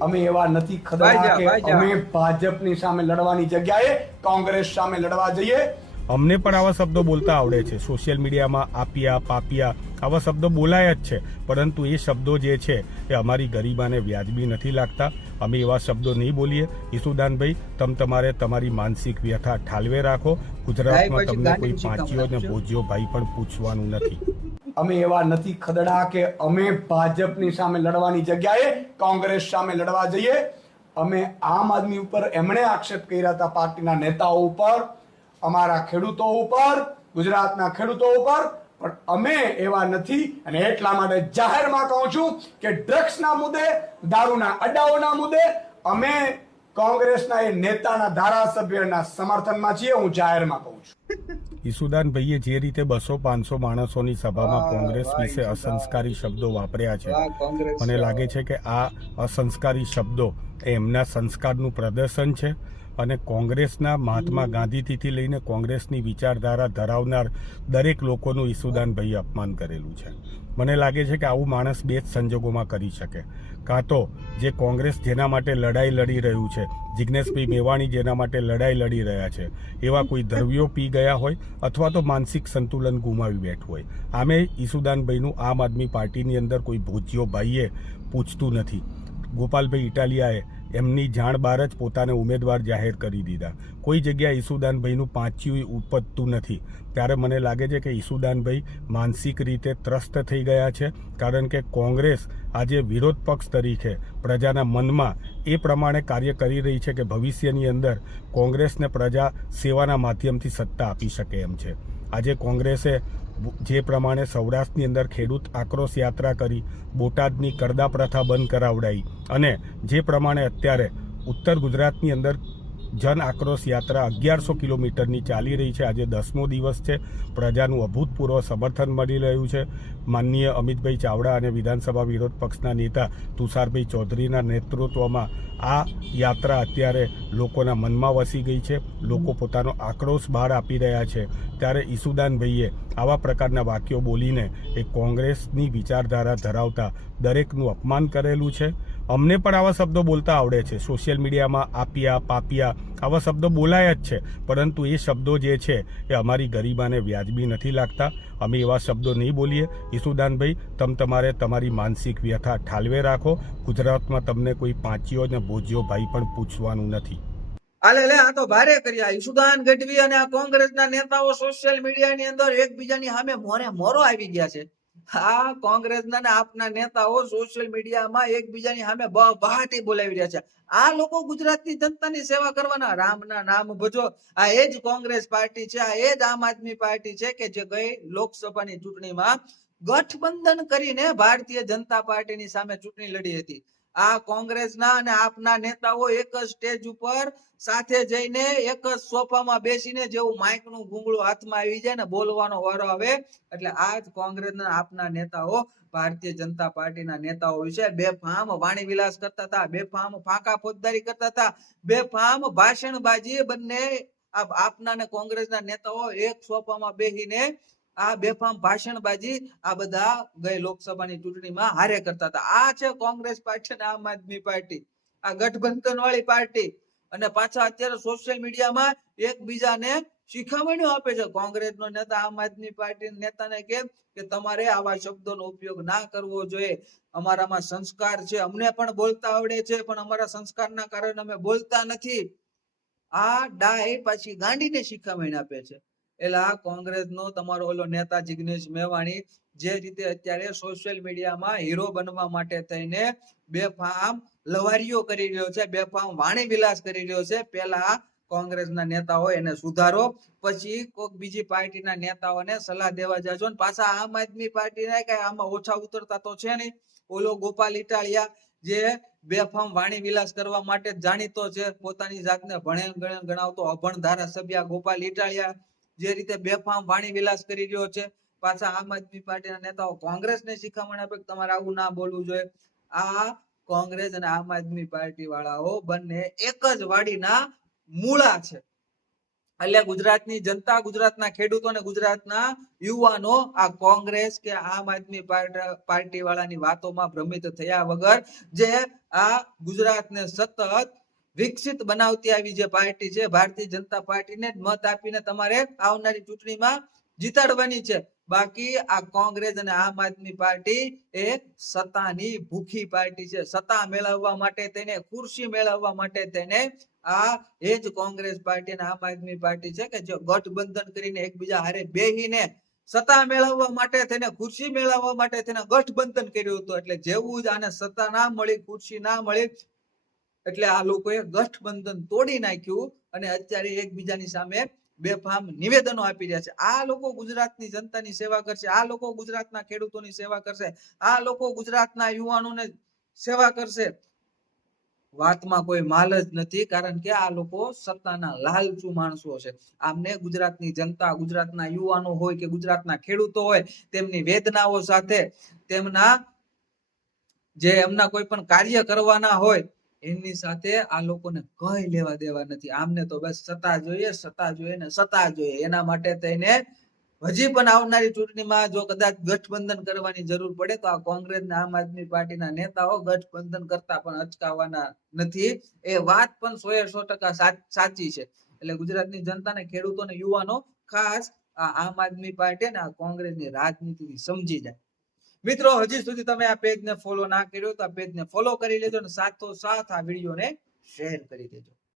અમે એવા નથી કે અમે ભાજપની સામે લડવાની જગ્યાએ કોંગ્રેસ સામે લડવા જઈએ. અમને પણ આવા શબ્દો બોલતા આવડે છે. સોશિયલ મીડિયામાં આપિયા પાપિયા આવા શબ્દો બોલાય જ છે. પરંતુ એ શબ્દો જે છે એ અમારી ગરીબાને વ્યાજબી નથી લાગતા. અમે એવા શબ્દો નહીં બોલીએ. ઈસુદાનભાઈ તમ તમારે તમારી માનસિક વ્યથા ઠાલવે રાખો. ગુજરાતમાં તમને કોઈ પાંચીઓ ને. ભોજ્યો ભાઈ પણ પૂછવાનું નથી. અમે એવા નથી ખદડા કે અમે ભાજપની સામે લડવાની જગ્યાએ કોંગ્રેસ સામે લડવા જઈએ. અમે આમ આદમી ઉપર એમણે આક્ષેપ કર્યા હતા પાર્ટીના નેતાઓ ઉપર, અમારા ખેડૂતો ઉપર, ગુજરાતના ખેડૂતો ઉપર. પણ અમે એવા નથી અને એટલા માટે જાહેરમાં કહું છું કે ડ્રગ્સના મુદ્દે, દારૂના અડ્ડાઓના મુદ્દે અમે કોંગ્રેસના એ નેતાના ધારાસભ્યના સમર્થનમાં છીએ હું જાહેરમાં કહું છું. ઈસુદાન ભાઈએ જે રીતે બસો પાંચસો માણસોની સભામાં કોંગ્રેસ વિશે અસંસ્કારી શબ્દો વાપર્યા છે. મને લાગે છે કે આ અસંસ્કારી શબ્દો એ એમના સંસ્કારનું પ્રદર્શન છે. અને કોંગ્રેસના મહાત્મા ગાંધીજીથી લઈને કોંગ્રેસની વિચારધારા ધરાવનાર દરેક લોકોનું ઈસુદાનભાઈએ અપમાન કરેલું છે. મને લાગે છે કે આવું માણસ બે જ સંજોગોમાં કરી શકે. કાં તો જે કોંગ્રેસ જેના માટે લડાઈ લડી રહ્યું છે જિજ્ઞેશભાઈ મેવાણી જેના માટે લડાઈ લડી રહ્યા છે એવા કોઈ દ્રવ્યો પી ગયા હોય અથવા તો માનસિક સંતુલન ગુમાવી બેઠું હોય. આમે ઈસુદાનભાઈનું આમ આદમી પાર્ટીની અંદર કોઈ ભોજ્યો ભાઈએ પૂછતું નથી. ગોપાલભાઈ ઇટાલિયાએ એમની જાણ બહાર જ પોતાને ઉમેદવાર જાહેર કરી દીધા. કોઈ જગ્યાએ ઈસુદાનભાઈનું પાંચ્યું ઉપજતું નથી. ત્યારે મને લાગે છે કે ઈસુદાનભાઈ માનસિક રીતે ત્રસ્ત થઈ ગયા છે, કારણ કે કોંગ્રેસ આજે વિરોધ પક્ષ તરીકે પ્રજાના મનમાં એ પ્રમાણે કાર્ય કરી રહી છે કે ભવિષ્યની અંદર કોંગ્રેસને પ્રજા સેવાના માધ્યમથી સત્તા આપી શકે એમ છે. આજે કોંગ્રેસે જે પ્રમાણે સૌરાષ્ટ્રની અંદર ખેડૂત આક્રોશ યાત્રા કરી બોટાદની કરદા પ્રથા બંધ કરાવડાવી અને જે પ્રમાણે અત્યારે ઉત્તર ગુજરાતની અંદર જન આક્રોશ યાત્રા અગિયારસો કિલોમીટરની ચાલી રહી છે. આજે દસમો દિવસ છે. પ્રજાનું અભૂતપૂર્વ સમર્થન મળી રહ્યું છે. માનનીય અમિતભાઈ ચાવડા અને વિધાનસભા વિરોધ પક્ષના નેતા તુષારભાઈ ચૌધરીના નેતૃત્વમાં આ યાત્રા અત્યારે લોકોના મનમાં વસી ગઈ છે. લોકો પોતાનો આક્રોશ બહાર આપી રહ્યા છે. ત્યારે ઈસુદાનભાઈએ આવા પ્રકારના વાક્યો બોલીને એ કોંગ્રેસની વિચારધારા ધરાવતા દરેકનું અપમાન કરેલું છે. અમને પણ આવા શબ્દો બોલતા આવડે છે. સોશિયલ મીડિયામાં આપિયા, પાપિયા આવા શબ્દો બોલાય જ છે. પરંતુ એ શબ્દો જે છે એ અમારી ગરીબાને વ્યાજબી નથી લાગતા. અમે એવા શબ્દો નહીં બોલીએ. ઈસુદાનભાઈ, તમ તમારે તમારી માનસિક વ્યથા ઠાલવે રાખો. ગુજરાતમાં તમને કોઈ પાંચીઓ ને ભોજ્યો ભાઈ પણ પૂછવાનું નથી. આલે, લે, આ તો ભારે કર્યા. ઈસુદાન, ગઢવી અને આ કોંગ્રેસના નેતાઓ સોશિયલ મીડિયાની અંદર એકબીજાની સામે મોરે મોરો આવી ગયા છે. આ કોંગ્રેસના ને આપના નેતાઓ સોશિયલ મીડિયામાં એકબીજાની સામે બહાટી બોલાવી રહ્યા છે. આ લોકો ગુજરાતની જનતાની સેવા કરવાના. રામના નામ ભજો. આ એ જ કોંગ્રેસ પાર્ટી છે, આ એ જ આમ આદમી પાર્ટી છે કે જે ગઈ લોકસભાની ચૂંટણીમાં ગઠબંધન કરીને ભારતીય જનતા પાર્ટીની સામે ચૂંટણી લડી હતી. આ કોંગ્રેસના અને આપના નેતાઓ એક જ સ્ટેજ ઉપર સાથે જઈને એક જ સોફામાં બેસીને જેવું માઇકનું ઘૂંગળું હાથમાં આવી જાય ને બોલવાનો વારો આવે. એટલે આ જ કોંગ્રેસના આપના નેતાઓ, ભારતીય જનતા પાર્ટીના નેતાઓ વિશે બે ફામ વાણી વિલાસ કરતા હતા બે ફામ ફાંકા ફોજદારી કરતા હતા બે ફામ ભાષણબાજી બંને આપના અને કોંગ્રેસના નેતાઓ એક સોફામાં બેસીને આ બેફામ ભાષણબાજી આ બધા ગઈ લોકસભાની ચૂંટણીમાં હારે કરતા હતા. આ છે કોંગ્રેસ પાર્ટી અને આમ આદમી પાર્ટી. આ ગઠબંધન વાળી પાર્ટી. અને પાછા અત્યારે સોશિયલ મીડિયામાં એકબીજાને શિખામણીઓ આપે છે. કોંગ્રેસનો નેતા, આમ આદમી પાર્ટી નેતાને કે કે તમારે આવા શબ્દોનો ઉપયોગ ના કરવો જોઈએ. અમારામાં સંસ્કાર છે. અમને પણ બોલતા આવડે છે, પણ અમારા સંસ્કારના કારણે અમે બોલતા નથી. આ ડાય પાછી ગાંડીને શિખામણી આપે છે. એટલે આ કોંગ્રેસનો તમારો ઓલો નેતા જિગ્નેશ મેવાણી જે રીતે અત્યારે સોશિયલ મીડિયામાં હીરો બનવા માટે થઈને બેફામ લવારીઓ કરી રહ્યો છે બેફામ વાણી વિલાસ કરી રહ્યો છે. પેલા કોંગ્રેસના નેતાઓ એને સુધારો, પછી કોઈક બીજી પાર્ટીના નેતાઓને સલાહ દેવા જાજો ને પાછા આમ આદમી પાર્ટીને કઈ આમાં ઓછા ઉતરતા તો છે નહીં. ઓલો ગોપાલ ઇટાળિયા જે બેફામ વાણી વિલાસ કરવા માટે જાણીતો છે, પોતાની જાતને ભણેલ ગણાવતો અભણ ધારાસભ્ય ગોપાલ ઇટાલિયા જે રીતે બેફામ વાણી વિલાસ કરી રહ્યો છે, પાછા આમ આદમી પાર્ટીના નેતાઓ કોંગ્રેસને શિખામણ આપે કે તમારે આવું ના બોલવું જોઈએ? આ કોંગ્રેસ અને આમ આદમી પાર્ટી વાળાઓ બંને એક જ વાડીના મૂળા છે. એટલે ગુજરાતની જનતા, ગુજરાતના ખેડૂતો અને ગુજરાતના યુવાનો આ કોંગ્રેસ કે આમ આદમી પાર્ટ- વાળાની વાતોમાં ભ્રમિત થયા વગર જે આ ગુજરાતને સતત વિકસિત બનાવતી આવી જે પાર્ટી છે, ભારતીય જનતા પાર્ટીને મત આપીને તમારે આવનારી ચૂંટણીમાં જીતાડવાની છે. બાકી આ કોંગ્રેસ અને આમ આદમી પાર્ટી એ સત્તાની ભૂખી પાર્ટી છે. સત્તા મેળવવા માટે તેને, ખુરશી મેળવવા માટે તેને આ એ જ કોંગ્રેસ પાર્ટી અને આમ આદમી પાર્ટી છે કે જો ગઠબંધન કરીને એકબીજા હારે બેહીને સત્તા મેળવવા માટે તેને, ખુરશી મેળવવા માટે તેને ગઠબંધન કર્યું હતું. એટલે જેવું જ આને સત્તા ના મળી, ખુરશી ના મળી એટલે આ લોકોએ ગઠબંધન તોડી નાખ્યું અને અત્યારે એકબીજાની સામે બેફામ નિવેદનો આપી રહ્યા છે. આ લોકો ગુજરાતની જનતાની સેવા કરશે, આ લોકો ગુજરાતના ખેડૂતોની સેવા કરશે, આ લોકો ગુજરાતના યુવાનોને સેવા કરશે. વાતમાં કોઈ માલ જ નથી કારણ કે આ લોકો સત્તાના લાલચુ માણસો છે. આમને ગુજરાતની જનતા, ગુજરાતના યુવાનો હોય કે ગુજરાતના ખેડૂતો હોય તેમની વેદનાઓ સાથે તેમના જે એમના કોઈ પણ કાર્ય કરવાના હોય એમની સાથે આ લોકોને કઈ લેવા દેવા નથી. આમને તો બસ સત્તા જોઈએ સત્તા જોઈએ ને સત્તા જોઈએ. એના માટે થઈને હજી પણ આવનારી ચૂંટણીમાં જો કદાચ ગઠબંધન કરવાની જરૂર પડે તો આ કોંગ્રેસ ને આમ આદમી પાર્ટીના નેતાઓ ગઠબંધન કરતા પણ અચકાવવાના નથી. એ વાત પણ સો એ સો ટકા સાચ- છે. એટલે ગુજરાતની જનતા ને ખેડૂતો ને યુવાનો ખાસ આ આમ આદમી પાર્ટી અને આ કોંગ્રેસની રાજનીતિ સમજી જાય. મિત્રો, હજી સુધી તમે આ પેજ ને ફોલો ના કર્યો તો આ પેજ ને ફોલો કરી લેજો અને સાથો સાથ આ વીડિયો ને શેર કરી દેજો.